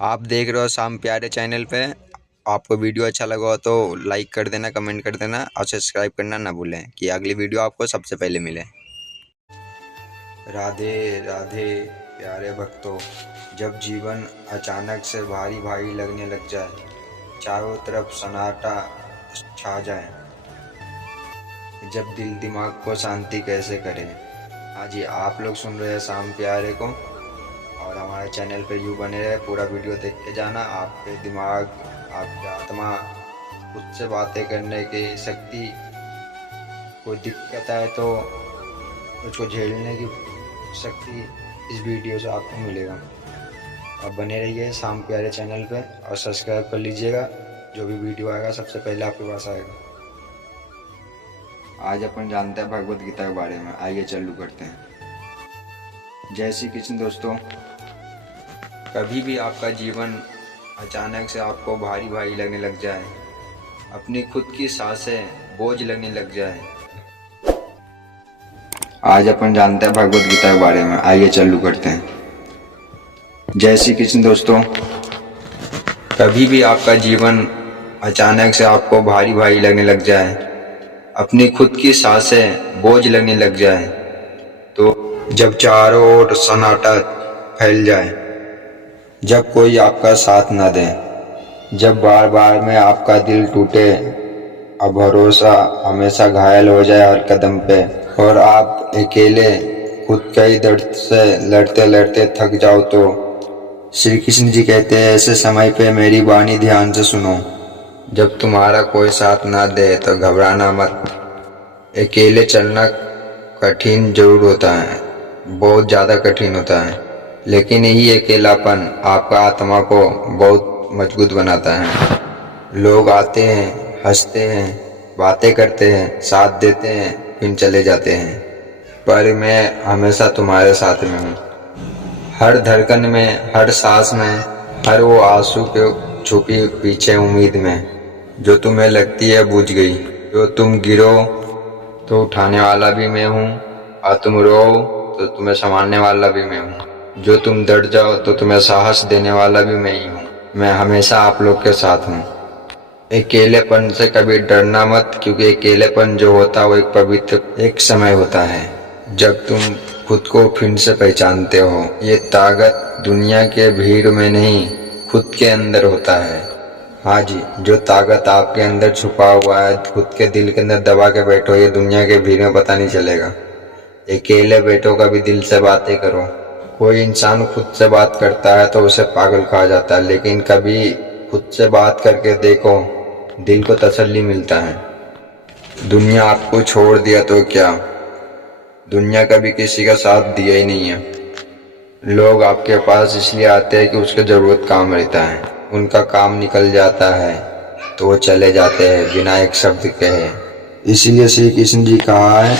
आप देख रहे हो शाम प्यारे चैनल पे। आपको वीडियो अच्छा लगा हो तो लाइक कर देना, कमेंट कर देना और सब्सक्राइब करना ना भूलें कि अगली वीडियो आपको सबसे पहले मिले। राधे राधे प्यारे भक्तों, जब जीवन अचानक से भारी भारी लगने लग जाए, चारों तरफ सन्नाटा छा जाए, जब दिल दिमाग को शांति कैसे करें। हाँ जी, आप लोग सुन रहे हैं शाम प्यारे को, और हमारे चैनल पे यूँ बने रहे, पूरा वीडियो देख के जाना। आपके दिमाग, आपकी आत्मा खुद से बातें करने की शक्ति, कोई दिक्कत आए तो उसको झेलने की शक्ति इस वीडियो से आपको मिलेगा। अब बने रहिए शाम प्यारे चैनल पे और सब्सक्राइब कर लीजिएगा, जो भी वीडियो आएगा सबसे पहले आपके पास आएगा। आज अपन जानते हैं भगवत गीता के बारे में, आइए चालू करते हैं। जय श्री कृष्ण दोस्तों। कभी भी आपका जीवन अचानक से आपको भारी भारी लगने लग जाए, अपनी खुद की सांसें बोझ लगने लग जाए, आज अपन जानते हैं भगवत गीता के बारे में। आइए चालू करते हैं। जय श्री कृष्ण दोस्तों। कभी भी आपका जीवन अचानक से आपको भारी भारी लगने लग जाए, अपनी खुद की सांसें बोझ लगने लग जाए, तो जब चारों ओर सन्नाटा फैल जाए, जब कोई आपका साथ न दे, जब बार बार में आपका दिल टूटे और भरोसा हमेशा घायल हो जाए हर कदम पे, और आप अकेले खुद के ही दर्द से लड़ते लड़ते थक जाओ, तो श्री कृष्ण जी कहते हैं ऐसे समय पे मेरी वाणी ध्यान से सुनो। जब तुम्हारा कोई साथ ना दे तो घबराना मत। अकेले चलना कठिन जरूर होता है, बहुत ज़्यादा कठिन होता है, लेकिन यही अकेलापन आपका आत्मा को बहुत मजबूत बनाता है। लोग आते हैं, हंसते हैं, बातें करते हैं, साथ देते हैं, फिर चले जाते हैं, पर मैं हमेशा तुम्हारे साथ में हूँ। हर धड़कन में, हर सांस में, हर वो आंसू के छुपी पीछे उम्मीद में, जो तुम्हें लगती है बुझ गई। जो तुम गिरो तो उठाने वाला भी मैं हूँ, और तुम रो तो तुम्हें संभालने वाला भी मैं हूँ। जो तुम डर जाओ तो तुम्हें साहस देने वाला भी मैं ही हूँ। मैं हमेशा आप लोग के साथ हूँ। अकेलेपन से कभी डरना मत, क्योंकि अकेलेपन जो होता है वो एक पवित्र एक समय होता है, जब तुम खुद को फिर से पहचानते हो। ये ताकत दुनिया के भीड़ में नहीं, खुद के अंदर होता है। हाँ जी, जो ताकत आपके अंदर छुपा हुआ है, खुद के दिल के अंदर दबा के बैठो, ये दुनिया के भीड़ में पता नहीं चलेगा। अकेले बैठो, कभी दिल से बातें करो। कोई इंसान खुद से बात करता है तो उसे पागल कहा जाता है, लेकिन कभी खुद से बात करके देखो, दिल को तसल्ली मिलता है। दुनिया आपको छोड़ दिया तो क्या, दुनिया कभी किसी का साथ दिया ही नहीं है। लोग आपके पास इसलिए आते हैं कि उसके ज़रूरत काम रहता है, उनका काम निकल जाता है तो वो चले जाते हैं बिना एक शब्द कहे। इसीलिए श्री कृष्ण जी कहा है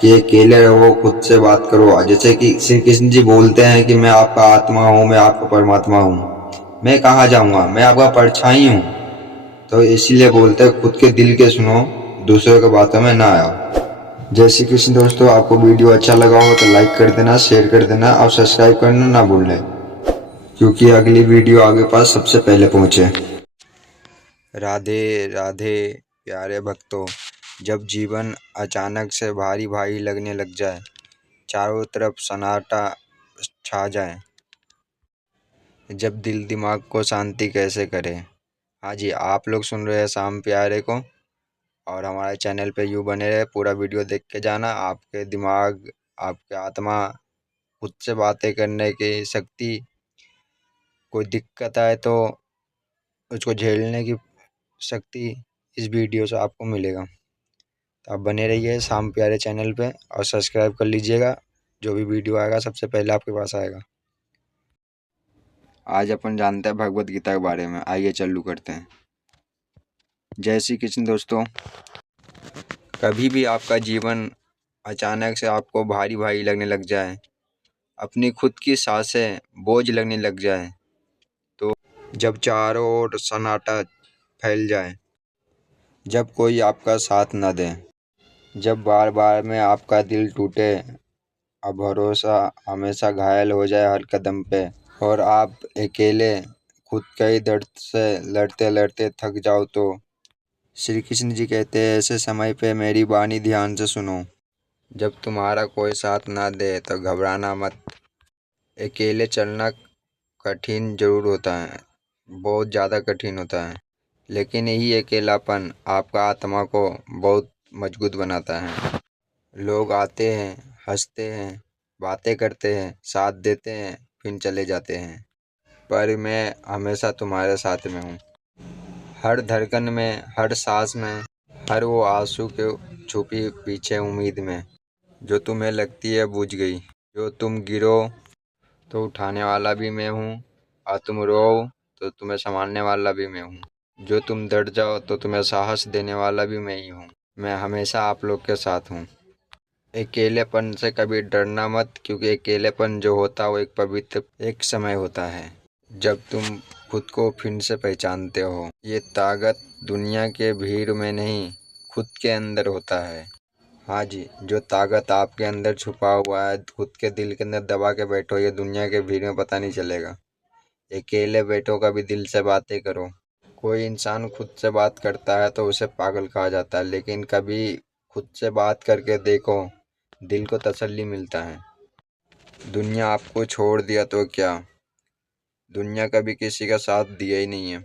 कि अकेले रहो, खुद से बात करो। जैसे कि श्री कृष्ण जी बोलते हैं कि मैं आपका आत्मा हूँ, मैं आपका परमात्मा हूँ, मैं कहाँ जाऊँगा, मैं आपका परछाई हूँ। तो इसीलिए बोलते हैं खुद के दिल के सुनो, दूसरों के बातों में ना आओ। जय श्री कृष्ण दोस्तों। आपको वीडियो अच्छा लगा हो तो लाइक कर देना, शेयर कर देना और सब्सक्राइब करना ना भूलें, क्योंकि अगली वीडियो आगे पास सबसे पहले पहुंचे। राधे राधे प्यारे भक्तों। जब जीवन अचानक से भारी भारी लगने लग जाए, चारों तरफ सन्नाटा छा जाए, जब दिल दिमाग को शांति कैसे करे। हाँ जी, आप लोग सुन रहे हैं शाम प्यारे को, और हमारे चैनल पे यूँ बने रहे, पूरा वीडियो देख के जाना। आपके दिमाग, आपके आत्मा खुद से बातें करने की शक्ति, कोई दिक्कत आए तो उसको झेलने की शक्ति इस वीडियो से आपको मिलेगा। तो आप बने रहिए शाम प्यारे चैनल पे और सब्सक्राइब कर लीजिएगा, जो भी वीडियो आएगा सबसे पहले आपके पास आएगा। आज अपन जानते हैं भगवत गीता के बारे में। आइए चालू करते हैं। जय श्री कृष्ण दोस्तों। कभी भी आपका जीवन अचानक से आपको भारी भारी लगने लग जाए, अपनी खुद की सांसें बोझ लगने लग जाए, तो जब चारों ओर सन्नाटा फैल जाए, जब कोई आपका साथ न दे, जब बार बार में आपका दिल टूटे और भरोसा हमेशा घायल हो जाए हर कदम पे, और आप अकेले खुद के ही दर्द से लड़ते लड़ते थक जाओ, तो श्री कृष्ण जी कहते हैं ऐसे समय पे मेरी वाणी ध्यान से सुनो। जब तुम्हारा कोई साथ ना दे तो घबराना मत। अकेले चलना कठिन जरूर होता है, बहुत ज़्यादा कठिन होता है, लेकिन यही अकेलापन आपका आत्मा को बहुत मजबूत बनाता है। लोग आते हैं, हंसते हैं, बातें करते हैं, साथ देते हैं, फिर चले जाते हैं, पर मैं हमेशा तुम्हारे साथ में हूँ। हर धड़कन में, हर सांस में, हर वो आंसू के छुपी पीछे उम्मीद में, जो तुम्हें लगती है बुझ गई। जो तुम गिरो तो उठाने वाला भी मैं हूँ, और तुम रो तो तुम्हें संभालने वाला भी मैं हूँ। जो तुम डर जाओ तो तुम्हें साहस देने वाला भी मैं ही हूँ। मैं हमेशा आप लोग के साथ हूँ। अकेलेपन से कभी डरना मत, क्योंकि अकेलेपन जो होता है वो एक पवित्र एक समय होता है जब तुम खुद को फिर से पहचानते हो। ये ताकत दुनिया के भीड़ में नहीं, खुद के अंदर होता है। हाँ जी, जो ताकत आपके अंदर छुपा हुआ है, खुद के दिल के अंदर दबा के बैठो, ये दुनिया के भीड़ में पता नहीं चलेगा। अकेले बैठो, कभी दिल से बातें करो। कोई इंसान खुद से बात करता है तो उसे पागल कहा जाता है, लेकिन कभी खुद से बात करके देखो, दिल को तसल्ली मिलता है। दुनिया आपको छोड़ दिया तो क्या, दुनिया कभी किसी का साथ दिया ही नहीं है।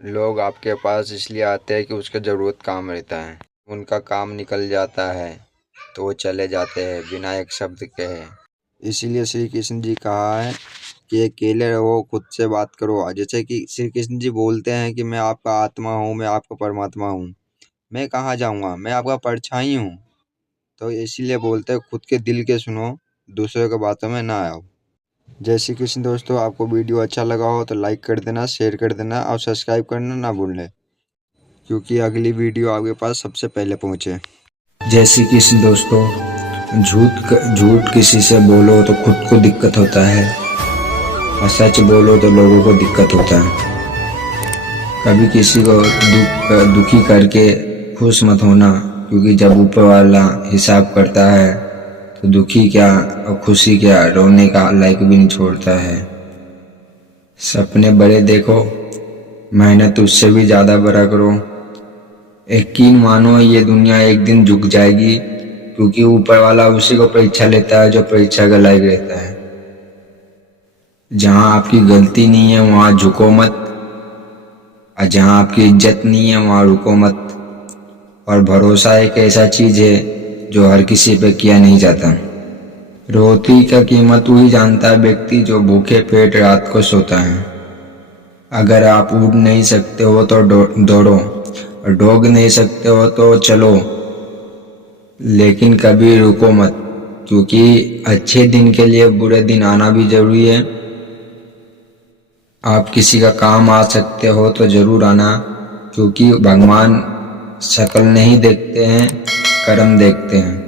लोग आपके पास इसलिए आते हैं कि उसका ज़रूरत काम रहता है। उनका काम निकल जाता है तो वो चले जाते हैं बिना एक शब्द कहे। इसीलिए श्री कृष्ण जी कहा है कि अकेले रहो, खुद से बात करो। जैसे कि श्री कृष्ण जी बोलते हैं कि मैं आपका आत्मा हूँ, मैं आपका परमात्मा हूँ, मैं कहाँ जाऊँगा, मैं आपका परछाई हूँ। तो इसीलिए बोलते हैं खुद के दिल के सुनो, दूसरों के बातों में ना आओ। जय श्री कृष्ण दोस्तों, आपको वीडियो अच्छा लगा हो तो लाइक कर देना, शेयर कर देना और सब्सक्राइब करना ना भूलें, क्योंकि अगली वीडियो आपके पास सबसे पहले पहुँचे। जय श्री कृष्ण दोस्तों, झूठ किसी से बोलो तो खुद को दिक्कत होता है और सच बोलो तो लोगों को दिक्कत होता है। कभी किसी को दुखी करके खुश मत होना, क्योंकि जब ऊपर वाला हिसाब करता है तो दुखी क्या और खुशी क्या, रोने का लायक भी नहीं छोड़ता है। सपने बड़े देखो, मेहनत उससे भी ज़्यादा बड़ा करो। यकीन मानो ये दुनिया एक दिन झुक जाएगी, क्योंकि ऊपर वाला उसी को परीक्षा लेता है जो परीक्षा का लायक रहता है। जहाँ आपकी गलती नहीं है वहाँ झुको मत, और जहाँ आपकी इज्जत नहीं है वहाँ रुको मत। और भरोसा एक ऐसा चीज है जो हर किसी पे किया नहीं जाता। रोटी का कीमत वही जानता है व्यक्ति जो भूखे पेट रात को सोता है। अगर आप उड़ नहीं सकते हो तो दौड़ो, और दौड़ नहीं सकते हो तो चलो, लेकिन कभी रुको मत, क्योंकि अच्छे दिन के लिए बुरे दिन आना भी जरूरी है। आप किसी का काम आ सकते हो तो जरूर आना, क्योंकि भगवान शक्ल नहीं देखते हैं, कर्म देखते हैं।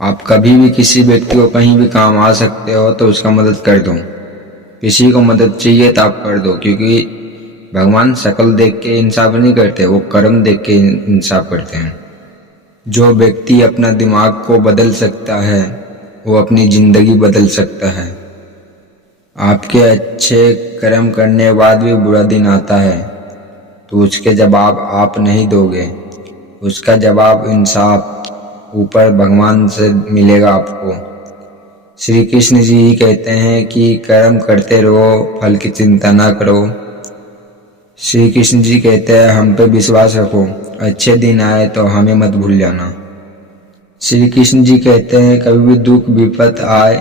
आप कभी भी किसी व्यक्ति को कहीं भी काम आ सकते हो तो उसका मदद कर दो। किसी को मदद चाहिए तो आप कर दो, क्योंकि भगवान शक्ल देख के इंसाफ नहीं करते, वो कर्म देख के इंसाफ करते हैं। जो व्यक्ति अपना दिमाग को बदल सकता है वो अपनी जिंदगी बदल सकता है। आपके अच्छे कर्म करने के बाद भी बुरा दिन आता है तो उसके जवाब आप नहीं दोगे, उसका जवाब इंसाफ ऊपर भगवान से मिलेगा आपको। श्री कृष्ण जी ही कहते हैं कि कर्म करते रहो, फल की चिंता ना करो। श्री कृष्ण जी कहते हैं हम पे विश्वास रखो, अच्छे दिन आए तो हमें मत भूल जाना। श्री कृष्ण जी कहते हैं कभी भी दुख विपत आए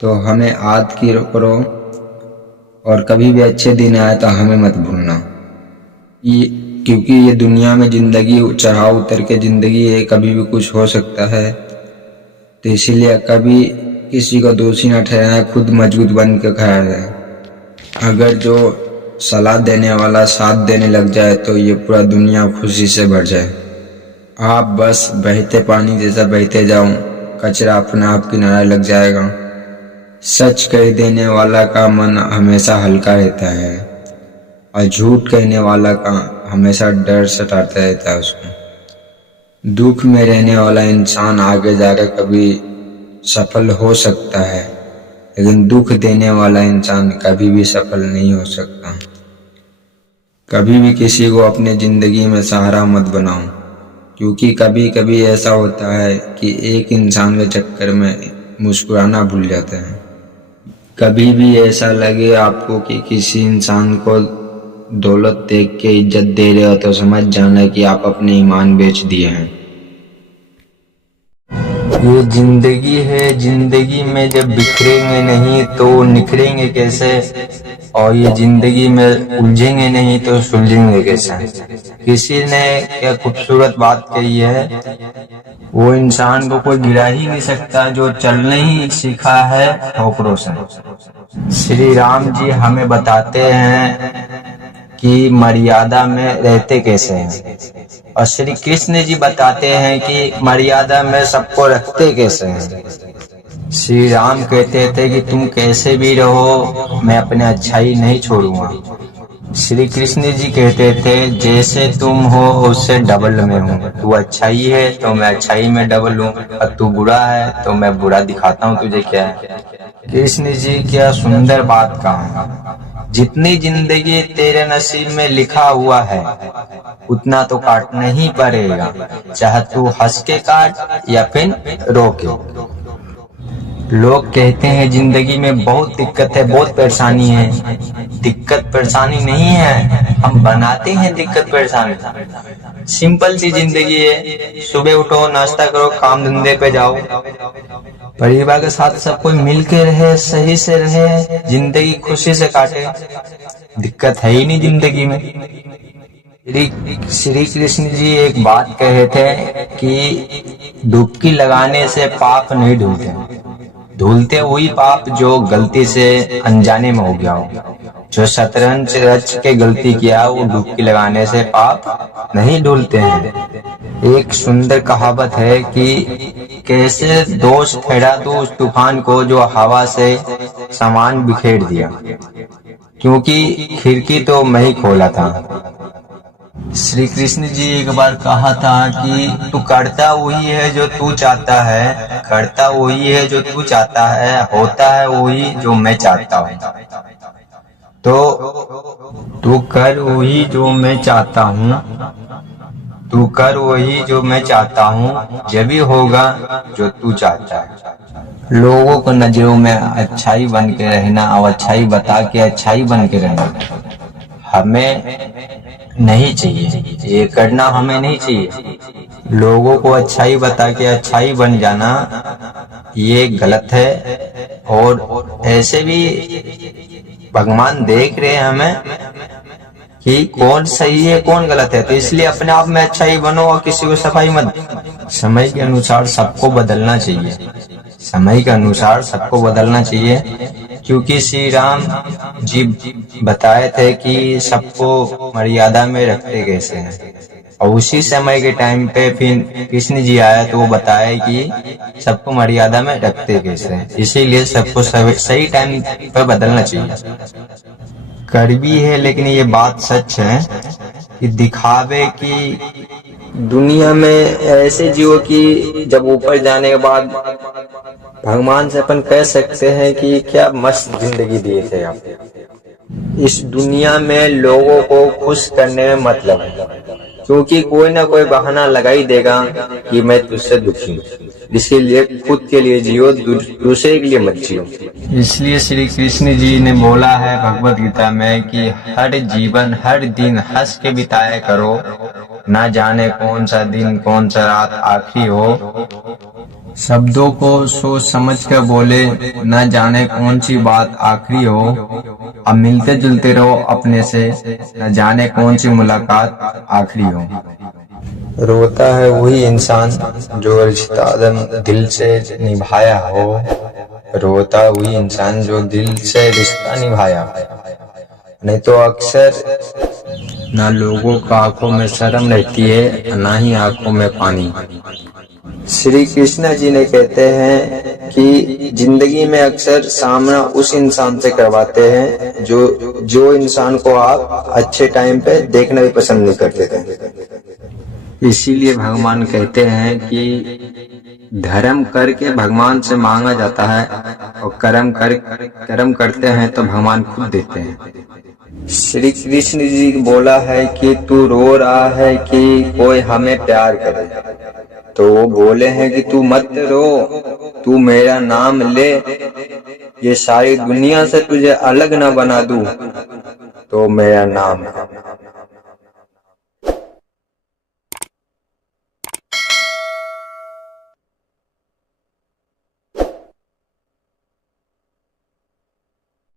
तो हमें याद करो, और कभी भी अच्छे दिन आए तो हमें मत भूलना। क्योंकि ये दुनिया में जिंदगी चढ़ाव उतर के जिंदगी है, कभी भी कुछ हो सकता है। तो इसीलिए कभी किसी को दोषी न ठहराए, खुद मजबूत बन के खड़ा रहे। अगर जो सलाह देने वाला साथ देने लग जाए तो ये पूरा दुनिया खुशी से भर जाए। आप बस बहते पानी जैसा बहते जाओ, कचरा अपने आप किनारे लग जाएगा। सच कह देने वाला का मन हमेशा हल्का रहता है, और झूठ कहने वाला का हमेशा डर सताता रहता है उसको। दुख में रहने वाला इंसान आगे जाकर कभी सफल हो सकता है, लेकिन दुख देने वाला इंसान कभी भी सफल नहीं हो सकता। कभी भी किसी को अपने जिंदगी में सहारा मत बनाओ, क्योंकि कभी कभी ऐसा होता है कि एक इंसान के चक्कर में मुस्कुराना भूल जाते हैं। कभी भी ऐसा लगे आपको कि किसी इंसान को दौलत देख के इज्जत दे रहे हो तो समझ जाना कि आप अपने ईमान बेच दिए हैं। ये जिंदगी है, जिंदगी में जब बिखरेंगे नहीं तो निखरेंगे कैसे, और ये जिंदगी में उलझेंगे नहीं तो सुलझेंगे कैसे। किसी ने क्या खूबसूरत बात कही है, वो इंसान को कोई गिरा ही नहीं सकता जो चलने ही सीखा है ठोकरों से। श्री राम जी हमें बताते हैं कि मर्यादा में रहते कैसे हैं, और श्री कृष्ण जी बताते हैं कि मर्यादा में सबको रखते कैसे हैं। श्री राम कहते थे कि तुम कैसे भी रहो, मैं अपने अच्छाई नहीं छोड़ूंगा। श्री कृष्ण जी कहते थे जैसे तुम हो उससे डबल में हूँ, तू अच्छाई है तो मैं अच्छाई में डबल हूँ, और तू बुरा है तो मैं बुरा दिखाता हूँ तुझे क्या है। कृष्ण जी क्या सुंदर बात कहा, जितनी जिंदगी तेरे नसीब में लिखा हुआ है उतना तो काटना ही पड़ेगा, चाहे तू हंस के काट या फिर रो के। लोग कहते हैं जिंदगी में बहुत दिक्कत है, बहुत परेशानी है। दिक्कत परेशानी नहीं है, हम बनाते हैं दिक्कत परेशानी। सिंपल सी जिंदगी है, सुबह उठो, नाश्ता करो, काम धंधे पे जाओ, परिवार के साथ सब कोई मिल के रहे, सही से रहे, जिंदगी खुशी से काटे। दिक्कत है ही नहीं जिंदगी में। श्री कृष्ण जी एक बात कहे थे कि डुबकी लगाने से पाप नहीं धुलते, धुलते वही पाप जो गलती से अनजाने में हो गया हो। जो शतरंज रच के गलती किया वो डुबकी लगाने से पाप नहीं धुलते हैं। एक सुंदर कहावत है कि कैसे दोष ठहरा तू उस तूफान को जो हवा से सामान बिखेर दिया, क्योंकि खिड़की तो मैं ही खोला था। श्री कृष्ण जी एक बार कहा था कि तू करता वही है जो तू चाहता है, करता वही है जो तू चाहता है, होता है वही जो मैं चाहता हूँ। तो तू कर वही जो मैं चाहता हूँ, तू कर वही जो मैं चाहता हूँ, जब भी होगा जो तू चाहता है। लोगों को नजरों में अच्छाई बन के रहना और अच्छाई बता के अच्छाई बन के रहना हमें नहीं चाहिए, ये करना हमें नहीं चाहिए। लोगों को अच्छाई बता के अच्छाई बन जाना ये गलत है, और ऐसे भी भगवान देख रहे हैं हमें कि कौन सही है कौन गलत है, तो इसलिए अपने आप में अच्छाई बनो और किसी को सफाई मत। समय के अनुसार सबको बदलना चाहिए, समय के अनुसार सबको बदलना चाहिए, क्योंकि श्री राम जी बताए थे कि सबको मर्यादा में रखते कैसे हैं, और उसी समय के टाइम पे फिर कृष्ण जी आया तो वो बताया कि सबको मर्यादा में रखते कैसे हैं। इसीलिए सबको सही टाइम पे बदलना चाहिए। कड़वी है लेकिन ये बात सच है कि दिखावे की दुनिया में ऐसे जियो कि जब ऊपर जाने के बाद भगवान से अपन कह सकते हैं कि क्या मस्त जिंदगी दिए थे आप। इस दुनिया में लोगों को खुश करने में मतलब है, क्योंकि कोई ना कोई बहाना लगा ही देगा कि मैं तुझसे दुखी हूँ। इसीलिए खुद के लिए जियो, दूसरे के लिए मत जियो। इसलिए श्री कृष्ण जी ने बोला है भगवत गीता में कि हर जीवन हर दिन हंस के बिताया करो, ना जाने कौन सा दिन कौन सा रात आखिरी हो। शब्दों को सोच समझ कर बोले, न जाने कौन सी बात आखिरी हो। अब मिलते जुलते रहो अपने से, न जाने कौन सी मुलाकात आखिरी हो। रोता है वही इंसान जो रिश्ता दिल से निभाया हो, रोता वही इंसान जो दिल से रिश्ता निभाया हो। नहीं तो अक्सर ना लोगों का आंखों में शर्म रहती है, ना ही आंखों में पानी। श्री कृष्ण जी ने कहते हैं कि जिंदगी में अक्सर सामना उस इंसान से करवाते हैं जो इंसान को आप अच्छे टाइम पे देखना भी पसंद नहीं करते थे। इसीलिए भगवान कहते हैं कि धर्म करके भगवान से मांगा जाता है, और कर्म करते हैं तो भगवान खुद देते हैं। श्री कृष्ण जी बोला है कि तू रो रहा है कि कोई हमें प्यार करे, तो वो बोले हैं कि तू मत रो, तू मेरा नाम ले, ये सारी दुनिया से तुझे अलग न बना दूं तो मेरा नाम है।